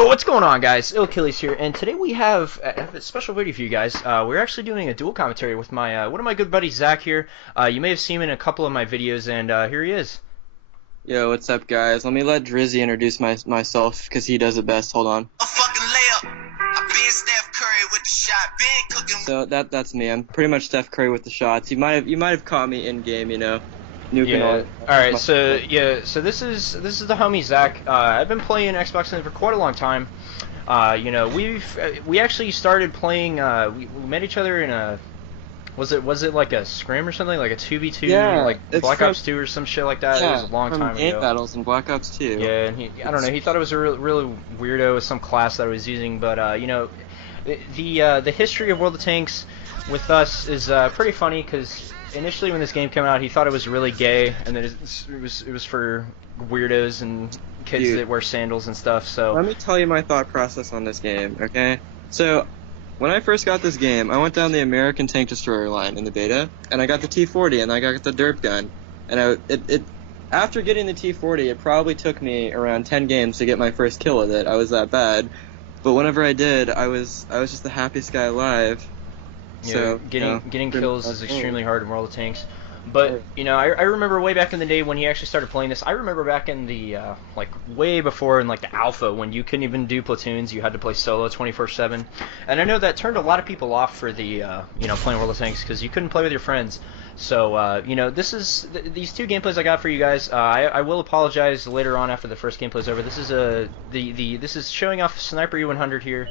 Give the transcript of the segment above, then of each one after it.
Yo, what's going on, guys? Achilles here, and today we have a special video for you guys. We're actually doing a dual commentary with my one of my good buddies, Zach here. You may have seen him in a couple of my videos, and here he is. Yo, what's up, guys? Let me let Drizzy introduce myself, because he does it best. Hold on. A fucking layup. I been Steph Curry with the shot. Been cooking. So that's me. I'm pretty much Steph Curry with the shots. You might have caught me in game, nuking Yeah. all. All right. So this is the homie Zach. I've been playing Xbox One for quite a long time. We actually started playing. We met each other in a. Was it like a scrim or something, like a 2v2, Yeah, like it's Black from- Ops 2 or some shit like that? Yeah, It was a long from time game ago. battles in Black Ops 2. Yeah, and I don't know. He thought it was a really weirdo with some class that I was using, but the history of World of Tanks with us is pretty funny because initially when this game came out, he thought it was really gay, and then it was for weirdos and kids Dude. that wear sandals and stuff. So Let me tell you my thought process on this game, okay? So, when I first got this game, I went down the American Tank Destroyer line in the beta, and I got the T-40, and I got the derp gun. And after getting the T-40, it probably took me around 10 games to get my first kill with it. I was that bad. But whenever I did, I was just the happiest guy alive. yeah, So, getting kills is extremely hard in World of Tanks. But I remember way back in the day when he actually started playing this. I remember back in the like way before in like the alpha when you couldn't even do platoons. You had to play solo 24/7, and I know that turned a lot of people off for the playing World of Tanks because you couldn't play with your friends. So these two gameplays I got for you guys. I will apologize later on after the first gameplay's over. This is this is showing off Sniper E100 here.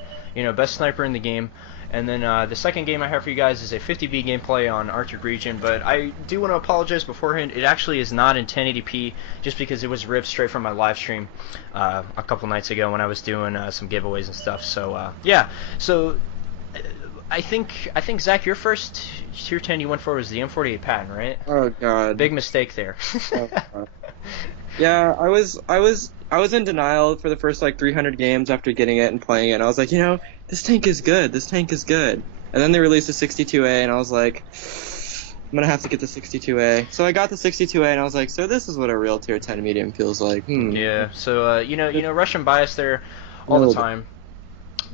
Best sniper in the game. And then the second game I have for you guys is a 50B gameplay on Arctic Region, but I do want to apologize beforehand. It actually is not in 1080p just because it was ripped straight from my live stream a couple nights ago when I was doing some giveaways and stuff. So yeah, so I think Zach, your first tier 10 you went for was the M48 Patton, right? Oh god. Big mistake there. Oh, God. Yeah, I was in denial for the first like 300 games after getting it and playing it, and I was like, this tank is good. This tank is good. And then they released the 62A, and I was like, I'm gonna have to get the 62A. So I got the 62A, and I was like, so this is what a real tier 10 medium feels like. Yeah. So Russian bias there all the time.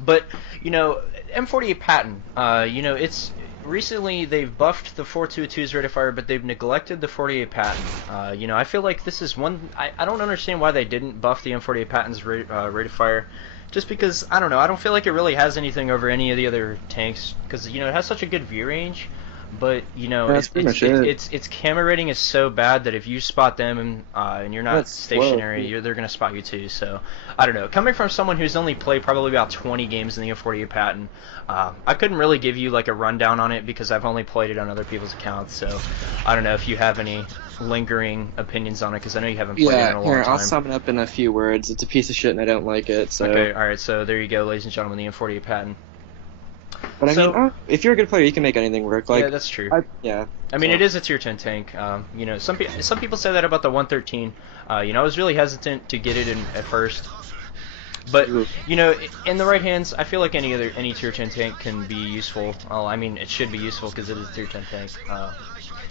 But M48 Patton, it's recently they've buffed the 422's rate of fire, but they've neglected the 48 Patton. I feel like this is one. I don't understand why they didn't buff the M48 Patton's rate of fire. Just because I don't know. I don't feel like it really has anything over any of the other tanks because it has such a good view range. But its camera rating is so bad that if you spot them and you're not stationary, they're gonna spot you too. So I don't know. Coming from someone who's only played probably about 20 games in the M48 Patton, I couldn't really give you like a rundown on it because I've only played it on other people's accounts. So I don't know if you have any lingering opinions on it because I know you haven't played it in a long time. I'll sum it up in a few words. It's a piece of shit and I don't like it. So. Okay, all right. So there you go, ladies and gentlemen, the M48 Patton. But I mean, if you're a good player, you can make anything work. Like, yeah, that's true. I mean, it is a tier 10 tank. Some people say that about the 113. I was really hesitant to get it in at first, but in the right hands, I feel like any tier 10 tank can be useful. Well, I mean, it should be useful because it is a tier 10 tank.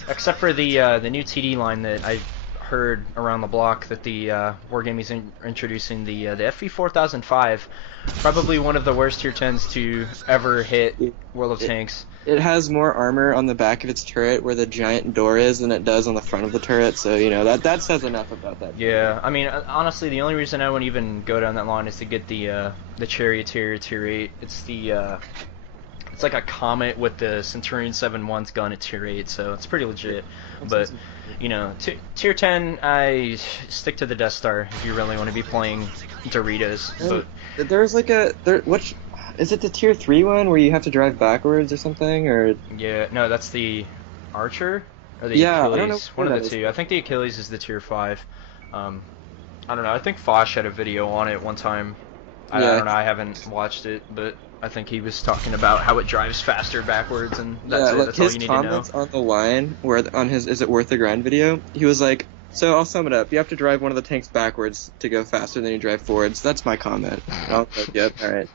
Except for the new TD line that I've heard around the block that the Wargaming is introducing the FV 4005, probably one of the worst tier 10s to ever hit World of Tanks. It has more armor on the back of its turret where the giant door is than it does on the front of the turret, so that says enough about that. Yeah, I mean, honestly, the only reason I wouldn't even go down that line is to get the Charioteer tier 8. It's like a Comet with the Centurion 7-1's gun at tier 8, so it's pretty legit. But, tier 10, I stick to the Death Star if you really want to be playing Doritos. But there's like is it the tier 3 one where you have to drive backwards or something? Or yeah, no, that's the Archer or the Yeah, Achilles. I don't know One what of the that two. I think the Achilles is the tier 5. I don't know. I think Fosh had a video on it one time. I don't know. I haven't watched it, but I think he was talking about how it drives faster backwards, and that's it. That's all you need to know. His comments on the line, on his "Is it worth the grind" video, he was like, "So I'll sum it up. You have to drive one of the tanks backwards to go faster than you drive forwards." That's my comment. I was like, "Yep, all right."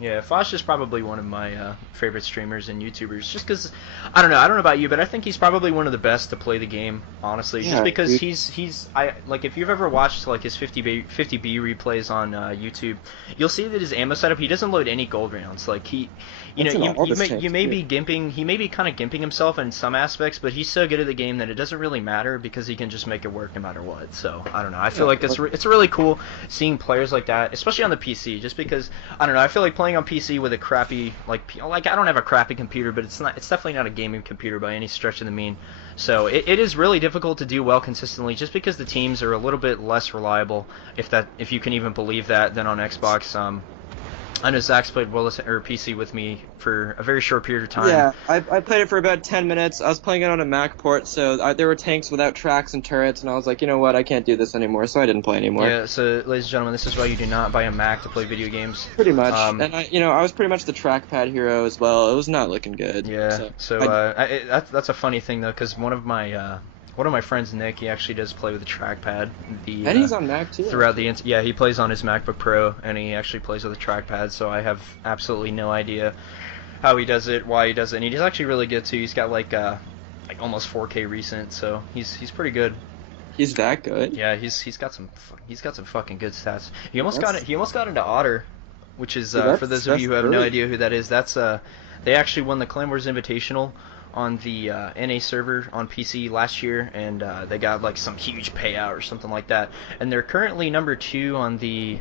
Yeah, Fosh is probably one of my favorite streamers and YouTubers, just because I don't know about you, but I think he's probably one of the best to play the game, honestly. Yeah, just because dude. he's I like if you've ever watched like his 50B replays on YouTube, you'll see that his ammo setup, he doesn't load any gold rounds. Like That's an Aldous tank, you may too. be gimping, he may be kind of gimping himself in some aspects, but he's so good at the game that it doesn't really matter because he can just make it work no matter what. So I don't know. I feel Yeah, like it's really cool seeing players like that, especially on the PC, just because I don't know. I feel like playing on PC with a crappy like I don't have a crappy computer, but it's definitely not a gaming computer by any stretch of the mean. So it is really difficult to do well consistently, just because the teams are a little bit less reliable, if you can even believe that, than on Xbox. I know Zach's played PC with me for a very short period of time. Yeah, I played it for about 10 minutes. I was playing it on a Mac port, so there were tanks without tracks and turrets, and I was like, you know what, I can't do this anymore, so I didn't play anymore. Yeah, so ladies and gentlemen, this is why you do not buy a Mac to play video games. Pretty much. And I was pretty much the trackpad hero as well. It was not looking good. Yeah. That's a funny thing though, because one of my friends, Nick, he actually does play with a trackpad. And he's on Mac too. Throughout yeah, he plays on his MacBook Pro, and he actually plays with a trackpad. So I have absolutely no idea how he does it, why he does it. And he's actually really good too. He's got like almost 4K recent, so he's pretty good. He's that good? Yeah, he's got some fucking good stats. He almost got into Otter, which is for those of you who have no idea who that is. That's they actually won the Clan Wars Invitational on the NA server on PC last year, and they got like some huge payout or something like that. And they're currently number 2 on the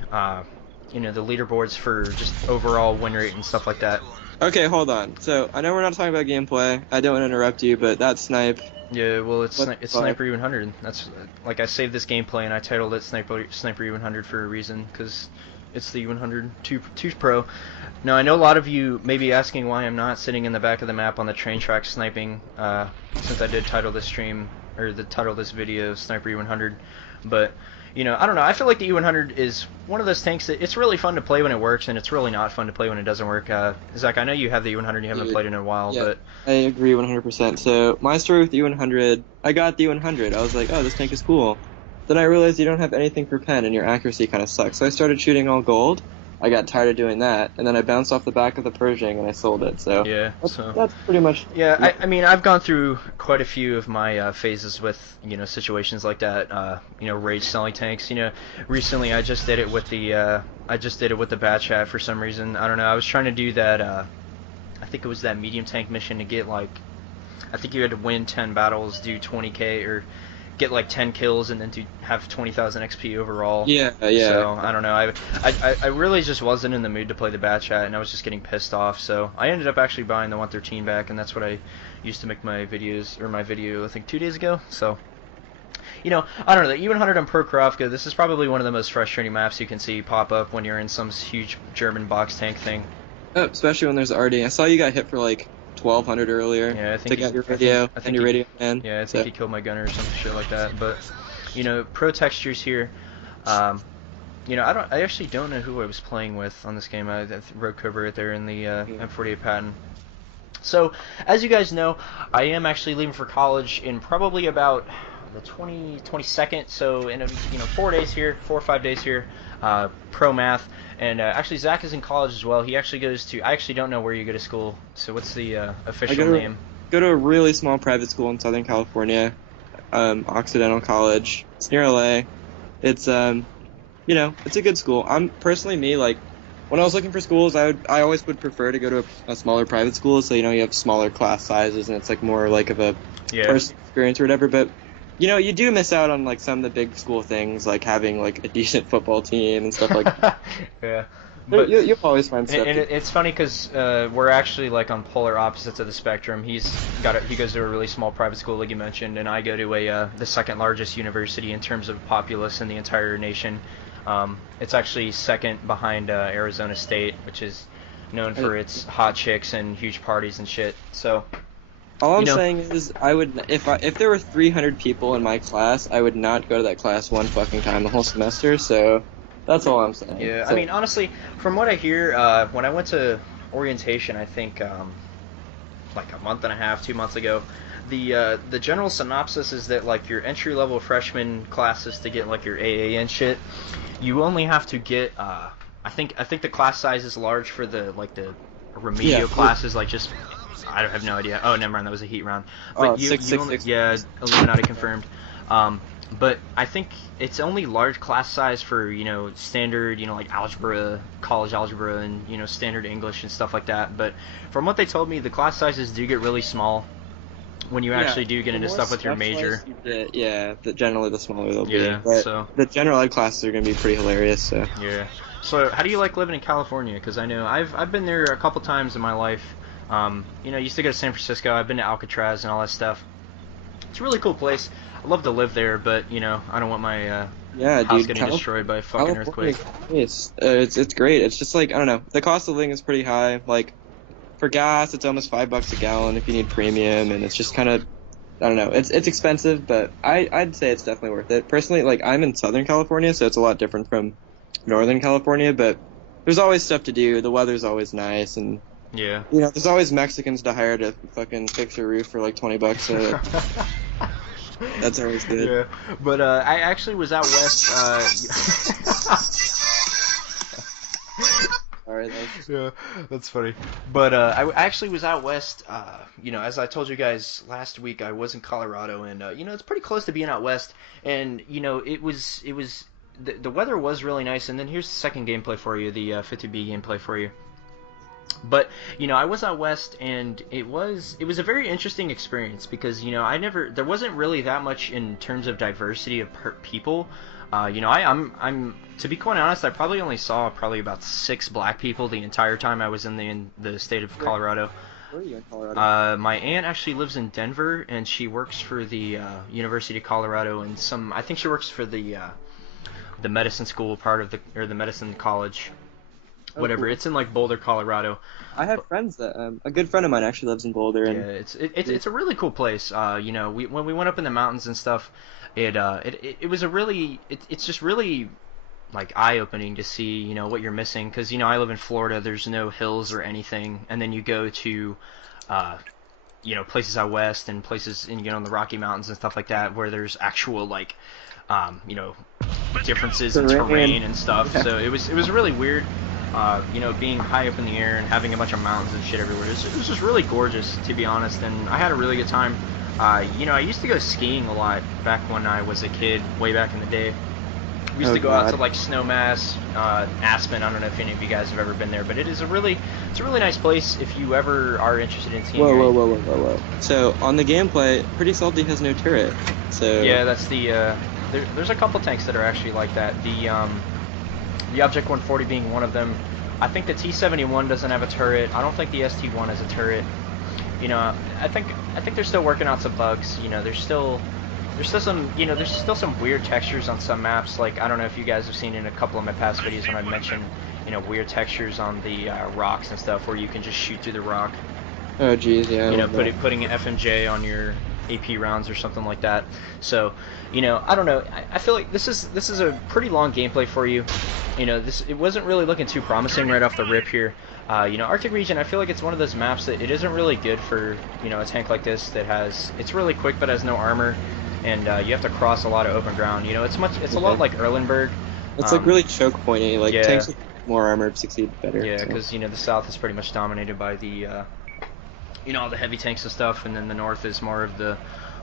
the leaderboards for just overall win rate and stuff like that. Okay, hold on. So, I know we're not talking about gameplay. I don't want to interrupt you, but that snipe... Yeah, well, it's Sniper E100. That's like I saved this gameplay and I titled it Sniper E100 for a reason, because it's the E100 2 Pro. Now, I know a lot of you may be asking why I'm not sitting in the back of the map on the train track sniping, since I did title this video Sniper E100, but I don't know. I feel like the E100 is one of those tanks that it's really fun to play when it works, and it's really not fun to play when it doesn't work. Zach, I know you have the E100, you haven't played it in a while, yeah, but... I agree 100%. So, my story with the E100, I got the E100. I was like, oh, this tank is cool. Then I realized you don't have anything for pen, and your accuracy kind of sucks. So I started shooting all gold. I got tired of doing that, and then I bounced off the back of the Pershing and I sold it. So yeah, that's pretty much. Yeah, I mean, I've gone through quite a few of my phases with situations like that. Rage selling tanks. Recently I just did it with the Bat Chat for some reason. I don't know. I was trying to do that. I think it was that medium tank mission to get I think you had to win 10 battles, do 20k, or get like 10 kills and then to have 20,000 XP overall. Yeah. So I don't know. I really just wasn't in the mood to play the Bat Chat, and I was just getting pissed off. So I ended up actually buying the 113 back, and that's what I used to make my videos, or my video I think 2 days ago. So I don't know. The E100 on Prokhorovka, this is probably one of the most frustrating maps you can see pop up when you're in some huge German box tank thing. Oh, especially when there's RD. I saw you got hit for like 1200 earlier. Yeah, I think to get your radio and your radio man. Yeah, I think he killed my gunner or some shit like that. But pro textures here. I actually don't know who I was playing with on this game. I wrote Cobra right there in the M48 patent. So, as you guys know, I am actually leaving for college in probably about the 22nd. So in 4 days here, 4 or 5 days here. Pro math. And actually, Zach is in college as well. He actually goes to... I actually don't know where you go to school. So what's the official name? Go to a really small private school in Southern California. Occidental College. It's near LA. It's, it's a good school. I'm personally when I was looking for schools, I always would prefer to go to a smaller private school. So, you have smaller class sizes and it's like more like of a personal experience or whatever. But you do miss out on some of the big school things, like having a decent football team and stuff like that. Yeah, but you'll always find stuff. And it's funny because we're actually on polar opposites of the spectrum. He goes to a really small private school, like you mentioned, and I go to the second largest university in terms of populace in the entire nation. It's actually second behind Arizona State, which is known for its hot chicks and huge parties and shit. So. All I'm saying is, I would if there were 300 people in my class, I would not go to that class one fucking time the whole semester. So, that's all I'm saying. Yeah, I mean, honestly, from what I hear, when I went to orientation, I think like a month and a half, 2 months ago, the general synopsis is that your entry level freshman classes to get your AA and shit, you only have to get I think the class size is large for the remedial classes, like just I don't have no idea. Oh, never mind, that was a heat round. But yeah, Illuminati confirmed. But I think it's only large class size for standard like algebra, college algebra, and standard English and stuff like that. But from what they told me, the class sizes do get really small when you actually do get into stuff with your major. Generally the smaller they'll be. Yeah, But so the general ed classes are going to be pretty hilarious. So yeah. So how do you like living in California? Because I know I've been there a couple times in my life. I used to go to San Francisco. I've been to Alcatraz and all that stuff. It's a really cool place. I love to live there, but I don't want my house getting destroyed by a fucking earthquake. It's great. It's just like, I don't know, the cost of living is pretty high. Like for gas, it's almost $5 a gallon if you need premium, and it's just kind of, I don't know, it's expensive, but I'd say it's definitely worth it. Personally, like I'm in Southern California, so it's a lot different from Northern California, but there's always stuff to do. The weather's always nice, and yeah, there's always Mexicans to hire to fucking fix your roof for like $20. So that's always good. Yeah, but I actually was out west. Alright, yeah, that's funny. But I actually was out west. As I told you guys last week, I was in Colorado, and it's pretty close to being out west. And it was the weather was really nice. And then here's the second gameplay for you, the 50B gameplay for you. But I was out west, and it was a very interesting experience because there wasn't really that much in terms of diversity of people. I'm to be quite honest, I probably only saw about 6 black people the entire time I was in the state of Colorado. Where are you in Colorado? My aunt actually lives in Denver, and she works for the University of Colorado, and I think she works for the medicine school or the medicine college. Whatever. Cool. It's in like Boulder, Colorado. I have friends that a good friend of mine actually lives in Boulder. And it's a really cool place. When we went up in the mountains and stuff, it's just really like eye-opening to see what you're missing, because I live in Florida. There's no hills or anything, and then you go to places out west and places in the Rocky Mountains and stuff like that where there's actual differences in terrain and stuff. So it was really weird. Being high up in the air and having a bunch of mountains and shit everywhere. It was just really gorgeous, to be honest, and I had a really good time. I used to go skiing a lot back when I was a kid, way back in the day. We used to go out to like Snowmass, Aspen. I don't know if any of you guys have ever been there, but it's a really nice place if you ever are interested in skiing. Whoa. So on the gameplay, Pretty Salty has no turret. So yeah, that's the there's a couple tanks that are actually like that. The Object 140 being one of them. I think the T-71 doesn't have a turret. I don't think the ST-1 has a turret. I think they're still working out some bugs. There's still some weird textures on some maps. Like, I don't know if you guys have seen in a couple of my past videos when I mentioned weird textures on the rocks and stuff where you can just shoot through the rock. Oh geez, yeah. Putting an FMJ on your AP rounds or something like that. So, I don't know. I feel like this is a pretty long gameplay for you. It wasn't really looking too promising right off the rip here. Arctic region, I feel like it's one of those maps that it isn't really good for a tank like this it's really quick but has no armor, and you have to cross a lot of open ground. It's a lot like Erlenberg. It's like really choke pointy. Like tanks with more armor succeed better. Yeah, because the south is pretty much dominated by the all the heavy tanks and stuff, and then the north is more of the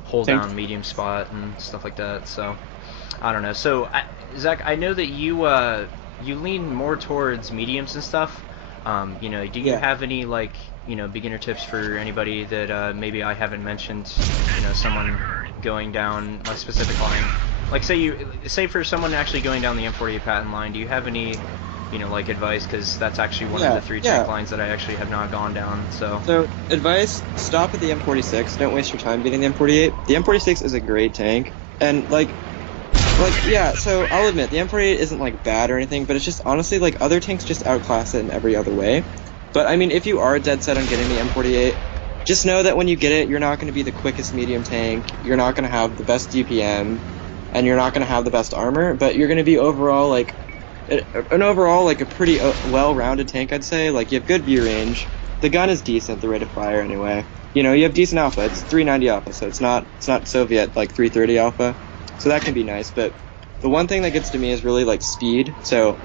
hold down medium spot and stuff like that. So I don't know. So Zach, I know that you lean more towards mediums and stuff. Do you have any beginner tips for anybody that maybe I haven't mentioned? Someone going down a specific line, like say for someone actually going down the M48 patent line. Do you have any advice? Because that's actually one of the 3 tank lines that I actually have not gone down. So advice: stop at the M46. Don't waste your time getting the M48. The M46 is a great tank, and so I'll admit the M48 isn't bad or anything, but it's just honestly other tanks just outclass it in every other way. But I mean, if you are dead set on getting the M48, just know that when you get it, you're not going to be the quickest medium tank. You're not going to have the best DPM, and you're not going to have the best armor. But you're going to be overall a pretty well-rounded tank, I'd say. You have good view range. The gun is decent, the rate of fire anyway. You have decent alpha. It's 390 alpha, so it's not Soviet 330 alpha. So that can be nice. But the one thing that gets to me is really speed. So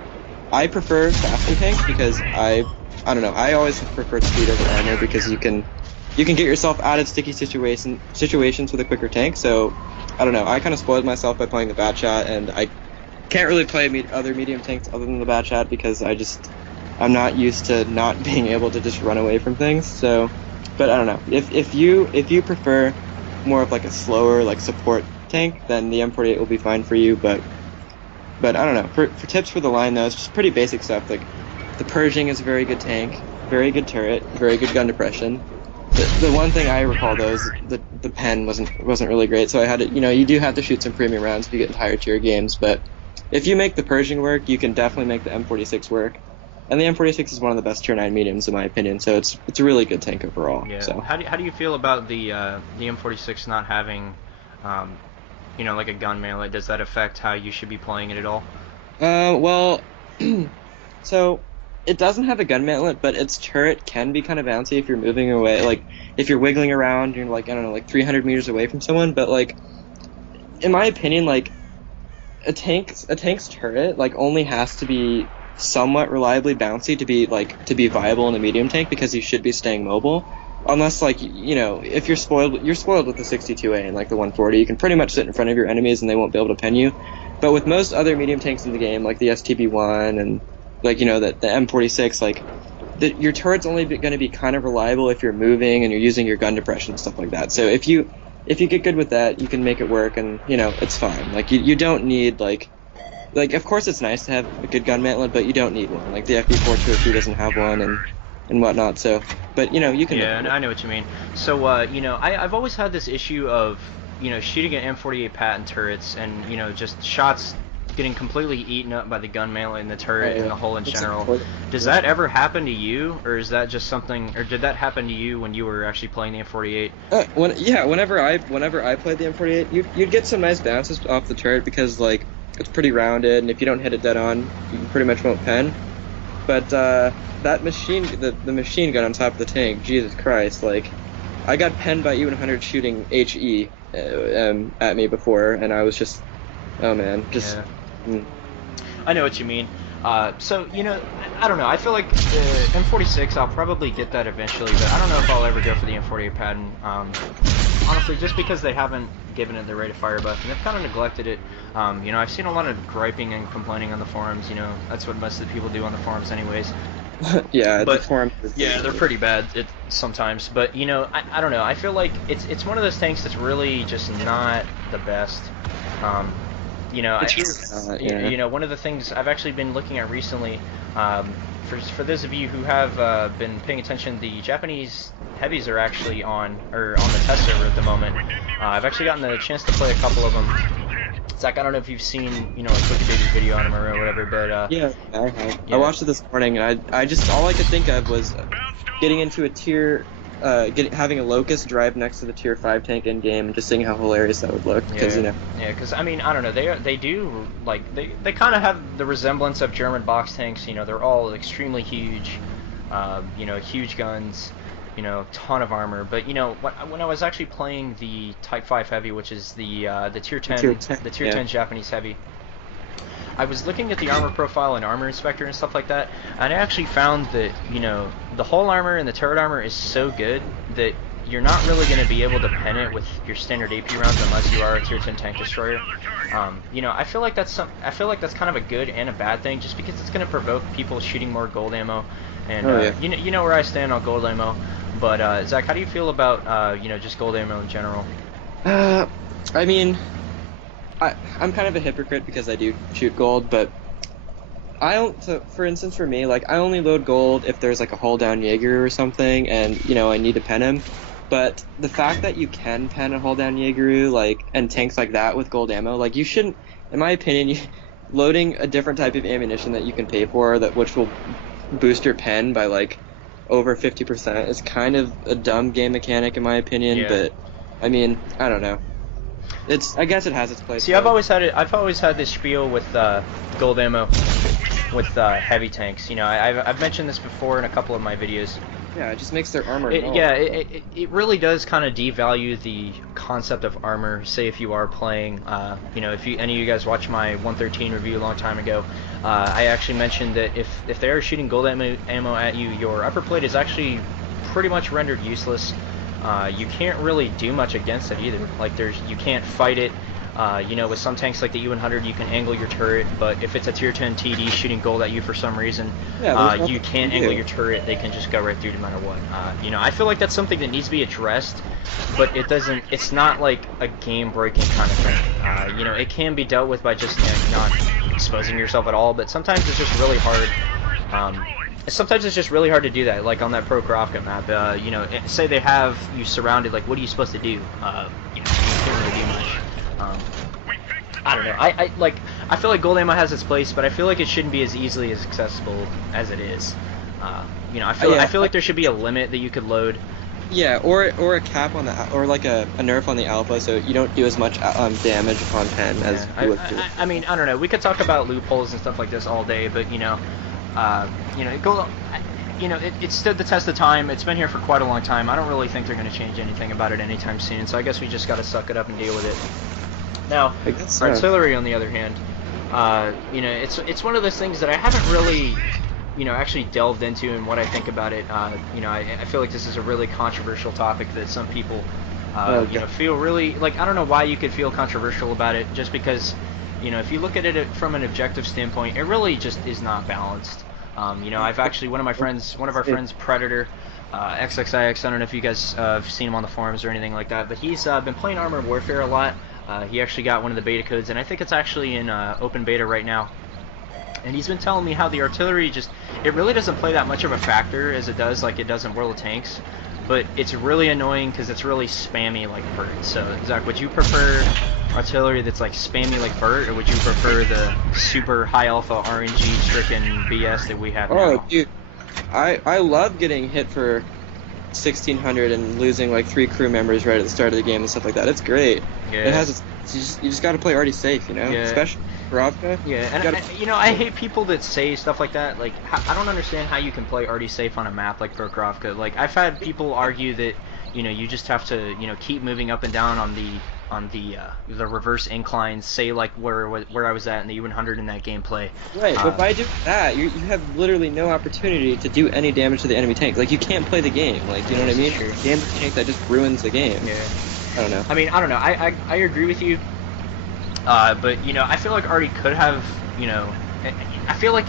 I prefer faster tanks because I don't know, I always prefer speed over armor because you can get yourself out of sticky situations with a quicker tank. So I don't know, I kind of spoiled myself by playing the bat shot, and I can't really play other medium tanks other than the bat shot because I'm not used to not being able to just run away from things. So, but I don't know, if you prefer more of like a slower like support tank, then the M48 will be fine for you. But I don't know, for tips for the line though, it's just pretty basic stuff. Like the Pershing is a very good tank, very good turret, very good gun depression. The one thing I recall though is the pen wasn't really great, so I had to, you do have to shoot some premium rounds if you get into higher tier games, but if you make the Pershing work, you can definitely make the M46 work. And the M46 is one of the best tier 9 mediums in my opinion, so it's a really good tank overall. Yeah. So How do you feel about the M46 not having like a gun melee? Does that affect how you should be playing it at all? Well, so it doesn't have a gun mantlet, but its turret can be kind of bouncy if you're moving away. Like, if you're wiggling around, you're like, I don't know, like 300 meters away from someone. But like, in my opinion, like a tank's turret like only has to be somewhat reliably bouncy to be viable in a medium tank, because you should be staying mobile. Unless like if you're spoiled with the 62A and like the 140, you can pretty much sit in front of your enemies and they won't be able to pen you. But with most other medium tanks in the game, like the STB1 and like the M46, like your turret's only going to be kind of reliable if you're moving and you're using your gun depression and stuff like that. So if you get good with that, you can make it work, and it's fine. Like you don't need like of course it's nice to have a good gun mantlet, but you don't need one. Like the FB4 doesn't have one and whatnot. So, but you can. Yeah, I know what you mean. So I've always had this issue of shooting at M48 patent turrets and just shots getting completely eaten up by the gun mantlet and the turret and the hull in general. Does that ever happen to you, or is that just something, or did that happen to you when you were actually playing the M48? Whenever I played the M48, you'd get some nice bounces off the turret because like it's pretty rounded, and if you don't hit it dead on, you pretty much won't pen. But that the machine gun on top of the tank, Jesus Christ, like I got penned by E100 shooting HE at me before, and I was just, oh man, just. Yeah. Mm. I know what you mean. So I don't know. I feel like the M46, I'll probably get that eventually, but I don't know if I'll ever go for the M48 patent. Honestly, just because they haven't given it the rate of fire buff, and they've kind of neglected it. I've seen a lot of griping and complaining on the forums. That's what most of the people do on the forums, anyways. Yeah, but the forums. Yeah, they're pretty bad sometimes. But I don't know. I feel like it's one of those tanks that's really just not the best. One of the things I've actually been looking at recently, for those of you who have been paying attention, the Japanese heavies are actually on the test server at the moment. I've actually gotten the chance to play a couple of them. Zach, I don't know if you've seen, a quick video on them or whatever, but yeah, I have. Yeah. I watched it this morning, and I just all I could think of was getting into a tier. Having a Locust drive next to the tier 5 tank in game and just seeing how hilarious that would look, because Yeah, because I don't know, they do like they kind of have the resemblance of German box tanks. They're all extremely huge, huge guns, ton of armor. But when I was actually playing the Type 5 heavy, which is the tier 10 10 Japanese heavy, I was looking at the armor profile and armor inspector and stuff like that, and I actually found that the hull armor and the turret armor is so good that you're not really going to be able to pen it with your standard AP rounds unless you are a tier 10 tank destroyer. I feel like that's kind of a good and a bad thing, just because it's going to provoke people shooting more gold ammo, and where I stand on gold ammo. But Zach, how do you feel about just gold ammo in general? I'm kind of a hypocrite because I do shoot gold, but I don't. So for instance, for me, like I only load gold if there's like a hull down Jaeger or something, and I need to pen him. But the fact that you can pen a hull down Jaeger, like, and tanks like that with gold ammo, like you shouldn't, in my opinion, loading a different type of ammunition that you can pay for, which will boost your pen by like over 50% is kind of a dumb game mechanic in my opinion. Yeah. But I don't know. I guess it has its place. See, I've always had this spiel with gold ammo with heavy tanks. I've mentioned this before in a couple of my videos. Yeah, it just makes their armor null. Yeah, it really does kind of devalue the concept of armor. Say if you are playing, if any of you guys watched my 113 review a long time ago, I actually mentioned that if they are shooting gold ammo at you, your upper plate is actually pretty much rendered useless. You can't really do much against it either. Like you can't fight it. With some tanks like the E100, you can angle your turret, but if it's a tier 10 TD shooting gold at you for some reason, you can't angle your turret. They can just go right through no matter what. I feel like that's something that needs to be addressed, but it's not like a game-breaking kind of thing. It can be dealt with by just not exposing yourself at all, but sometimes it's just really hard. Sometimes it's just really hard to do that, like on that Pro Kravka map. Say they have you surrounded, like what are you supposed to do? You can't really do much. I don't know. I feel like gold ammo has its place, but I feel like it shouldn't be as easily as accessible as it is. I feel like there should be a limit that you could load. Yeah, or a cap on or like a nerf on the alpha, so you don't do as much damage upon 10 as you would do. I mean, I don't know. We could talk about loopholes and stuff like this all day, but it stood the test of time. It's been here for quite a long time. I don't really think they're going to change anything about it anytime soon, so I guess we just got to suck it up and deal with it. Now, artillery, on the other hand, it's one of those things that I haven't really, actually delved into in what I think about it. I feel like this is a really controversial topic that some people, feel really, like, I don't know why you could feel controversial about it, just because, if you look at it from an objective standpoint, it really just is not balanced. I've actually, one of our friends, Predator, XXIX, I don't know if you guys have seen him on the forums or anything like that, but he's been playing Armored Warfare a lot. He actually got one of the beta codes, and I think it's actually in open beta right now. And he's been telling me how the artillery it really doesn't play that much of a factor as it does in World of Tanks, but it's really annoying because it's really spammy like Vert. So, Zach, would you prefer artillery that's like spammy like Vert, or would you prefer the super high alpha RNG stricken BS that we have now? Oh, dude, I love getting hit for 1600 and losing like 3 crew members right at the start of the game and stuff like that. It's great. Yeah. It has. You just got to play already safe, Yeah. Especially Kravka. Yeah, and I hate people that say stuff like that. Like, I don't understand how you can play already safe on a map like Pro Kravka. Like, I've had people argue that you just have to keep moving up and down on the reverse inclines. Say like where I was at in the U100 in that gameplay. Right, but by doing that, you have literally no opportunity to do any damage to the enemy tank. Like, you can't play the game. Like, you know what I mean? Damage to tank that just ruins the game. Yeah. I don't know. I mean, I don't know. I agree with you. But I feel like Artie could have, I feel like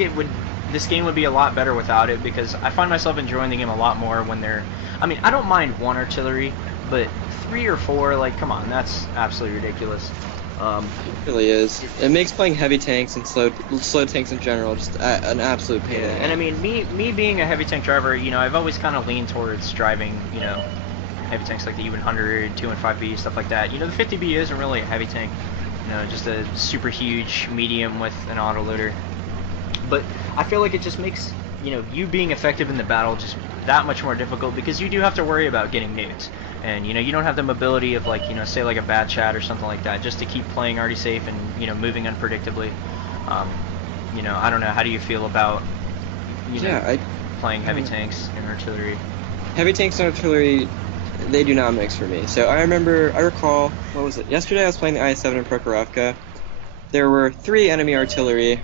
this game would be a lot better without it, because I find myself enjoying the game a lot more when I don't mind 1 artillery, but 3 or 4, like, come on, that's absolutely ridiculous. It really is. It makes playing heavy tanks and slow tanks in general just an absolute pain. Yeah. And I mean, me being a heavy tank driver, I've always kind of leaned towards driving, heavy tanks like the U100, 215B, stuff like that. The 50B isn't really a heavy tank. Just a super huge medium with an autoloader. But I feel like it just makes, you being effective in the battle just that much more difficult, because you do have to worry about getting nuked. And, you don't have the mobility of, like, say like a bad chat or something like that, just to keep playing already safe and, moving unpredictably. I don't know, how do you feel about, playing heavy tanks and artillery? Heavy tanks and artillery, they do not mix for me. So I recall, what was it? Yesterday I was playing the IS-7 in Pro Kravka. There were 3 enemy artillery,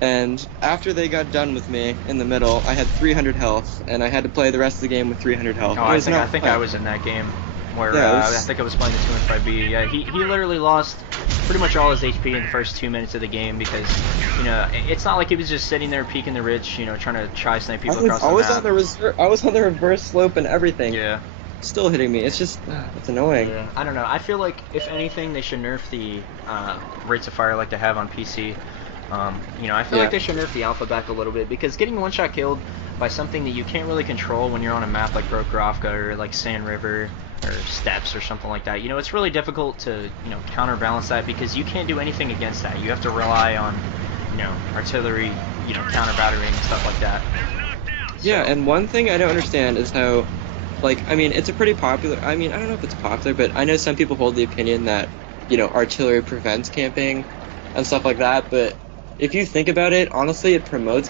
and after they got done with me in the middle, I had 300 health, and I had to play the rest of the game with 300 health. Oh, I think I was in that game where I think I was playing the 215B. Yeah, he literally lost pretty much all his HP in the first 2 minutes of the game, because it's not like he was just sitting there peeking the ridge, trying to try snipe people across the map. I was on the reverse slope and everything. Yeah. Still hitting me. It's just, it's annoying. Yeah. I don't know. I feel like, if anything, they should nerf the rates of fire like they have on PC. I feel like they should nerf the alpha back a little bit, because getting one-shot killed by something that you can't really control when you're on a map like Pro Kravka or like Sand River or Steppes or something like that, it's really difficult to, counterbalance that, because you can't do anything against that. You have to rely on, artillery, counter-battering and stuff like that. Yeah, and one thing I don't understand is how, like, I mean, it's a pretty popular, I don't know if it's popular, but I know some people hold the opinion that, artillery prevents camping and stuff like that, but if you think about it, honestly, it promotes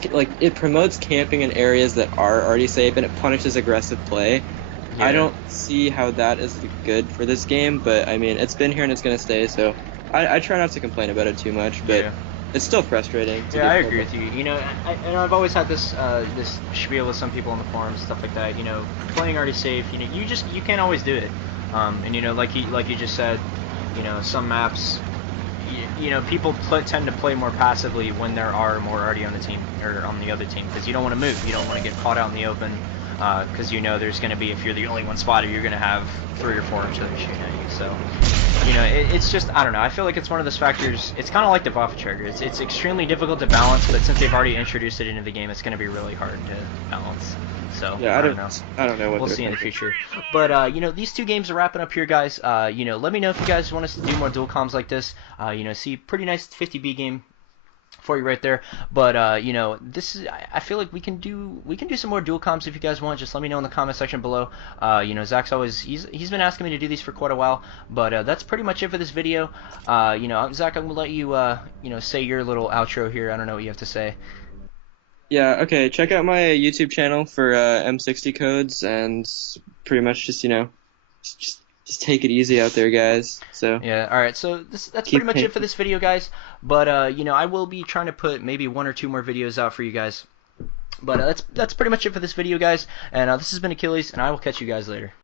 camping in areas that are already safe, and it punishes aggressive play. I Yeah. don't see how that is good for this game, but I mean, it's been here and it's gonna stay, so I try not to complain about it too much, but Yeah. it's still frustrating. To Yeah, get I pulled agree up. with you. You know, I know I've always had this this spiel with some people on the forums, stuff like that. You know, playing already safe. You know, you can't always do it. And you know, like you just said, you know, some maps, you know, people tend to play more passively when there are more already on the team or on the other team because you don't want to move. You don't want to get caught out in the open because you know there's going to be, if you're the only one spotted, you're going to have 3 or 4 each other shooting at you. So, you know, it's just, I don't know. I feel like it's one of those factors. It's kind of like the buff trigger. It's extremely difficult to balance, but since they've already introduced it into the game, it's going to be really hard to balance. So, Yeah, I don't know. I don't know what We'll they're see in the thinking. future. But, you know, these 2 games are wrapping up here, guys. You know, let me know if you guys want us to do more dual comms like this. You know, see, pretty nice 50B game for you right there. But you know, this is, I feel like we can do some more dual comms if you guys want. Just let me know in the comment section below. You know, Zach's always he's been asking me to do these for quite a while. But that's pretty much it for this video. You know, Zach, I'm gonna let you you know, say your little outro here. I don't know what you have to say. Yeah, okay, check out my YouTube channel for M60 codes, and pretty much just, you know, just take it easy out there, guys. So Yeah, all right. So that's pretty keep much it for painting. this video, guys. But you know, I will be trying to put maybe 1 or 2 more videos out for you guys. But that's pretty much it for this video, guys. And this has been Achilles, and I will catch you guys later.